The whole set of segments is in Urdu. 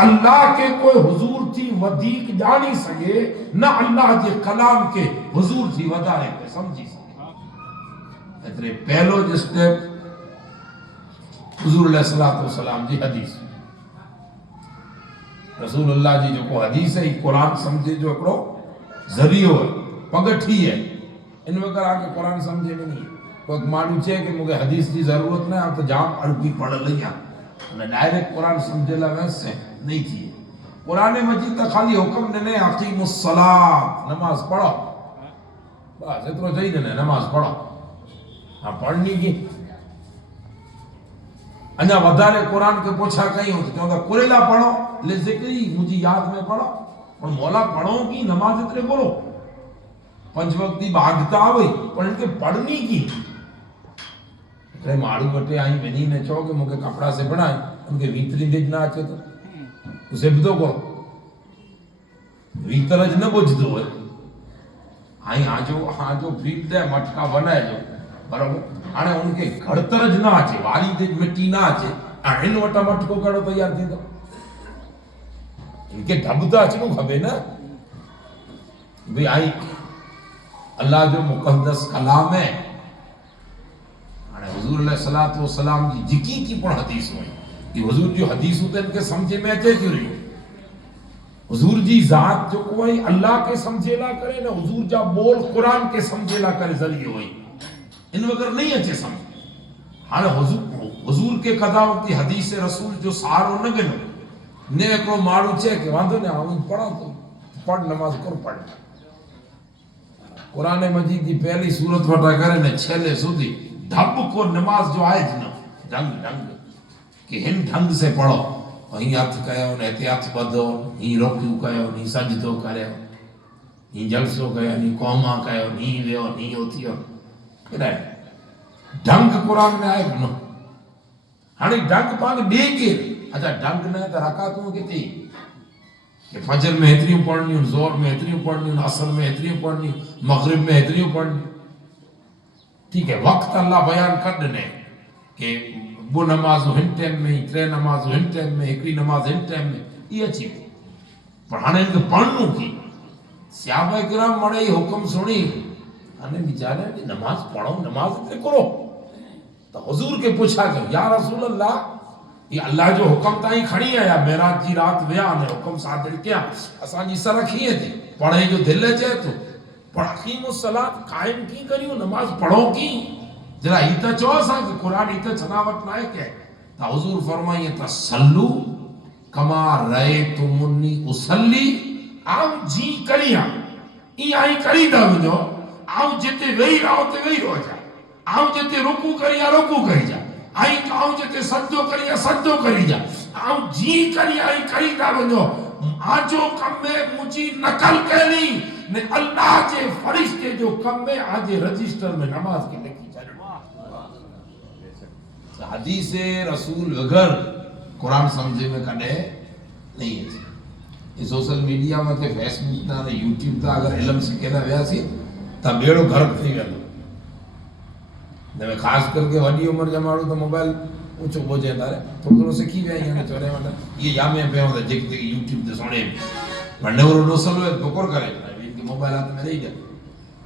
اللہ کے کوئی حضور تھی ودیق جانی سگے نہ اللہ کے کلام کے حضور تھی ودارے پہ سمجھی سگے. اتنے پہلو جس نے حضور علیہ السلام جی حدیث رسول اللہ جی جو کو حدیث ہے قرآن سمجھے جو اکڑو ذریعہ ہے پگٹھی ہے ان میں کر آگے قرآن سمجھے میں نہیں ہے. کوئی مانو چاہے کہ مجھے حدیث کی ضرورت نہیں آپ تو جام عربی پڑھ لیا ڈائریکٹ قرآن سمجھے لگا سے نہیں تھی. قرآن مجید تا خالی حکم نے اقیم الصلاۃ نماز پڑھو بس اتنا چاہیے نا نماز پڑھو. ہاں پڑھنی کی انجا ودارے قرآن کے پوچھا کہیں ہوتا کیونکہ قریلا پڑھو لے ذکری مجھے یاد میں پڑھو اور مولا پڑھو کی نماز اتنے بولو پنج وقتی بھاگتا ہوئی پر ان کے پڑھنی کی اتنے مارو بٹے آئیں ونی نے چاہو کہ مجھے کپڑا سے بنائیں ان کے ویتری دیکھ نہ آچے تو اسے بھی تو کرو ویترج نہ بجھ دو ہے آئیں آجو فیل دے مٹکا بنائے جو برابر آنے ان کے گھڑترج نہ آچے واری دیکھ مٹی نہ آچے آئین وٹا مٹکو کرو تیار تھی تو ان کے ڈھبتا اچھنو کھبے نا بھی آئی اللہ جو مقدس کلام ہے حضور علیہ السلام کی جکی کی پڑھ حدیث ہوئی کہ حضور جو حدیث ہوتے ہیں ان کے سمجھے میں اچھے کیوں رہی حضور جی ذات جو کوئی اللہ کے سمجھے لا کرے نا حضور جا بول قرآن کے سمجھے لا کرے ذریعے ہوئی ان وگر نہیں اچھے سمجھے. ہاں حضور کے قضا وقتی حدیث رسول جو سہارو نہ گنو نے ایکڑو مارو چے کہ واندو نے آؤں پڑھا تو پڑھ نماز کر پڑھ قرآن مجید کی پہلی صورت وٹا کرے نے چھلے سودی ڈھب کو نماز جو آئے جنا ڈھنگ کہ ہن ڈھنگ سے پڑھو وہیں ہاتھ کہو احتیاط بدو ہی روکیو کہو نہیں سجدو کرو نہیں جلسو کہو نہیں قوما کہو نہیں ویو نہیں ہوتی ہو ڈھنگ قرآن میں آئے بنو ہاں ڈھنگ پانگ دے کے اچھا ڈھنگ نہ تو رکعتوں کی تھی کہ فجر میں اتنی پڑھنی ہوں زور میں اتنی پڑھنی ہوں عصر میں اتنی پڑھنی ہوں مغرب میں اتنی پڑھنی. ٹھیک ہے وقت اللہ بیان کر دینے کہ وہ نماز ہن ٹائم میں ترے نماز ہن ٹائم میں ایکڑی نماز ہن ٹائم میں یہ اچھی پڑھانے ان کے پڑھنوں کی صحابہ کرام مڑے یہ حکم سنی ہمیں بیچارے نماز پڑھو نماز اتنے کرو تو حضور کے پوچھا کہ یا رسول اللہ یہ اللہ جو حکم تائیں کھڑی ہے یا معراج جی رات بیان ہے حکم صادر کیا اساں جی سر رکھیے تھے پڑھیں جو دل ہے چاہے تو پڑھیم الصلاۃ قائم کی کریو نماز پڑھو کی ذرا ایتا چوسا کہ قرآن ایتا چھناوٹ نہ ہے کہ تا حضور فرمائیے تا صلو کما رأیتمونی اصلی آؤ جی کریا ای آئی کری دا ونجو آؤ جتے وہی رہو تے وہی ہو جا آؤ جتے رکو کریا رکو کری جا آئی آؤ جتے سجدو کریا سجدو کری جا آؤ جی کریا آئی کری دا ونجو آجو کم میں مجھے نقل کہنی نے اللہ کے فرشتے جو کم میں آجے رجسٹر میں نماز کی لکھی چاہے حدیث رسول وگر قرآن سمجھے میں کڑے نہیں ہے. یہ سوشل میڈیا میں کہ فیس بک تا یوٹیوب تا اگر علم سکھے نہ ویا سی تا بیڑو گھر تھی ویندو میں خاص کر کے وڈی عمر جماڑو تو موبائل اونچو پہنچے تارے تھوڑا تھوڑا سکھی ویا یہاں چورے والا یہ یا میں پہ ہوتا جیک تے یوٹیوب تے سونے پڑھنے وہ نوسل ہوئے بکر کرے ان کے موبائلات میں رہی گیا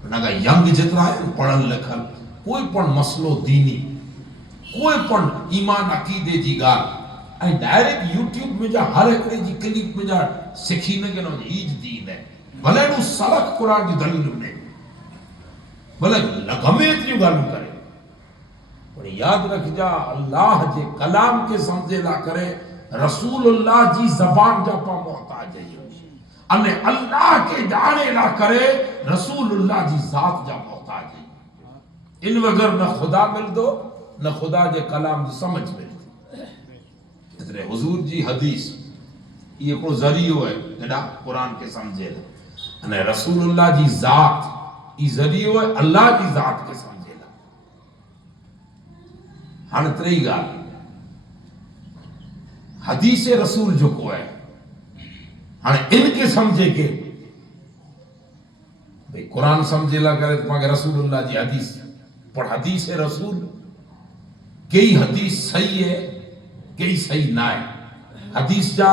پڑھنا کا ینگ جتنا ہے پڑھن لکھن کوئی پڑھ مسئلو دینی کوئی پڑھ ایمان عقیدے جی گال ڈائریکٹ یوٹیوب میں جا ہر ایکڑے جی کلپ میں جا سکھی نہ کہ ایج دین ہے بھلے نو سلک قرآن کی دلیل نے بھلے لگمے اتنی گالوں کرے اور یاد رکھ جا اللہ جے کلام کے سمجھے لا کرے رسول اللہ جی زبان جا پا محتاج ہے انہیں اللہ کے جانے لا کرے رسول اللہ جی ذات جا محتاج ہے ان وگر نہ خدا مل دو نہ خدا جے کلام جی سمجھ مل دو. اتنے حضور جی حدیث یہ کو ذریعہ ہے جڑا قرآن کے سمجھے لا انہیں رسول اللہ جی ذات یہ ذریعہ ہے اللہ کی ذات کے سمجھے لا. ہن تری گال حدیث رسول جو کو ہے ہن ان کے سمجھے کے بھئی قرآن سمجھے لا کرے تو رسول اللہ جی حدیث پر حدیث رسول کئی حدیث صحیح ہے کئی صحیح نہ ہے. حدیث جا